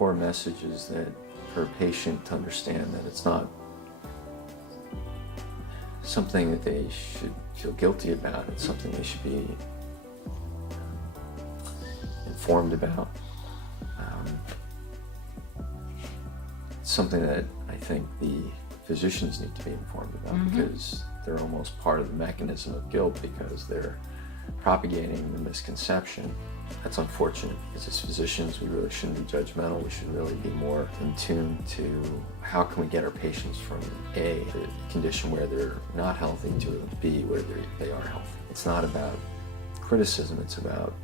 core message is that for a patient to understand that it's not something that they should feel guilty about, it's something they should be informed about. It's something that I think the physicians need to be informed about, because they're almost part of the mechanism of guilt, because they're propagating the misconception. That's unfortunate, because as physicians we really shouldn't be judgmental. We should really be more in tune to how can we get our patients from A, a condition where they're not healthy, to B, where they are healthy. It's not about criticism, it's about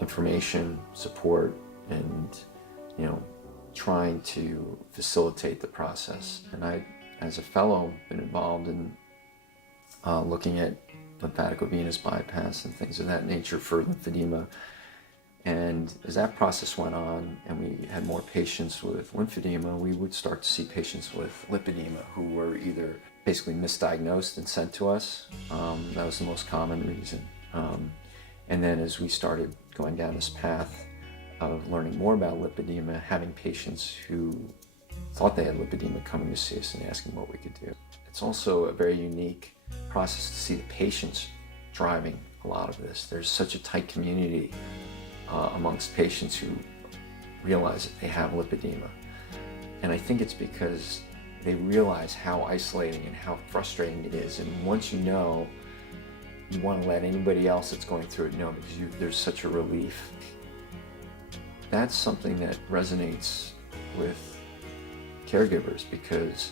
information, support, and trying to facilitate the process. And I, as a fellow, been involved in looking at lymphatic-venous bypass and things of that nature for lymphedema. And as that process went on and we had more patients with lymphedema, we would start to see patients with lipedema who were either basically misdiagnosed and sent to us. That was the most common reason. And then as we started going down this path of learning more about lipedema, having patients who thought they had lipedema coming to see us and asking what we could do. It's also a very unique process to see the patients driving a lot of this. There's such a tight community amongst patients who realize that they have lipedema. And I think it's because they realize how isolating and how frustrating it is. And once you know, you want to let anybody else that's going through it know, because there's such a relief. That's something that resonates with caregivers, because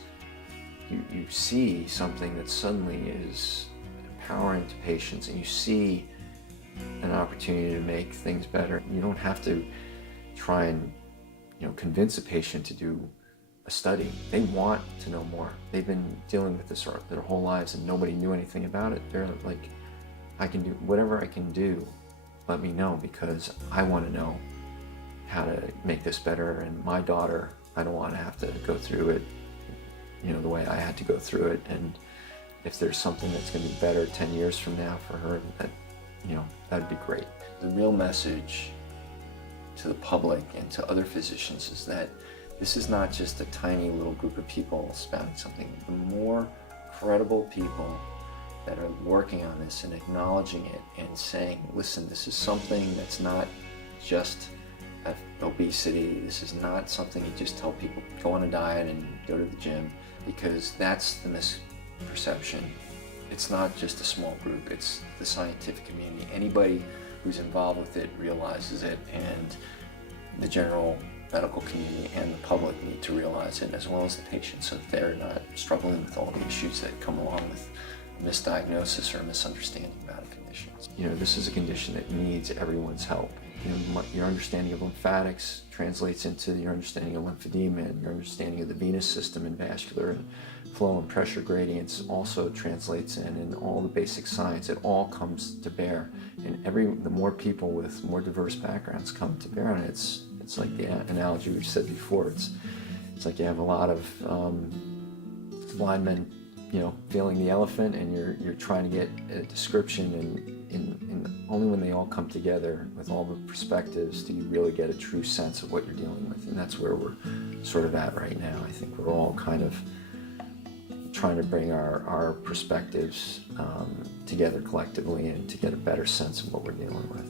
you see something that suddenly is empowering to patients, and you see an opportunity to make things better. You don't have to try and convince a patient to do a study. They want to know more. They've been dealing with this their whole lives and nobody knew anything about it. They're like, I can do whatever I can do, let me know, because I want to know how to make this better. And my daughter, I don't want to have to go through it the way I had to go through it. And if there's something that's going to be better 10 years from now for her, that'd be great. The real message to the public and to other physicians is that this is not just a tiny little group of people spouting something. The more credible people that are working on this and acknowledging it and saying, listen, this is something that's not just obesity. This is not something you just tell people, go on a diet and go to the gym, because that's the misperception. It's not just a small group, it's the scientific community. Anybody who's involved with it realizes it, and the general medical community and the public need to realize it, as well as the patients, so that they're not struggling with all the issues that come along with misdiagnosis or misunderstanding about a condition. This is a condition that needs everyone's help. Your understanding of lymphatics translates into your understanding of lymphedema, and your understanding of the venous system and vascular and flow and pressure gradients also translates in, and all the basic science. It all comes to bear, and the more people with more diverse backgrounds come to bear on it, it's like the analogy we've said before. It's like you have a lot of blind men feeling the elephant, and you're trying to get a description, and only when they all come together with all the perspectives do you really get a true sense of what you're dealing with. And that's where we're sort of at right now. I think we're all kind of trying to bring our perspectives together collectively, and to get a better sense of what we're dealing with.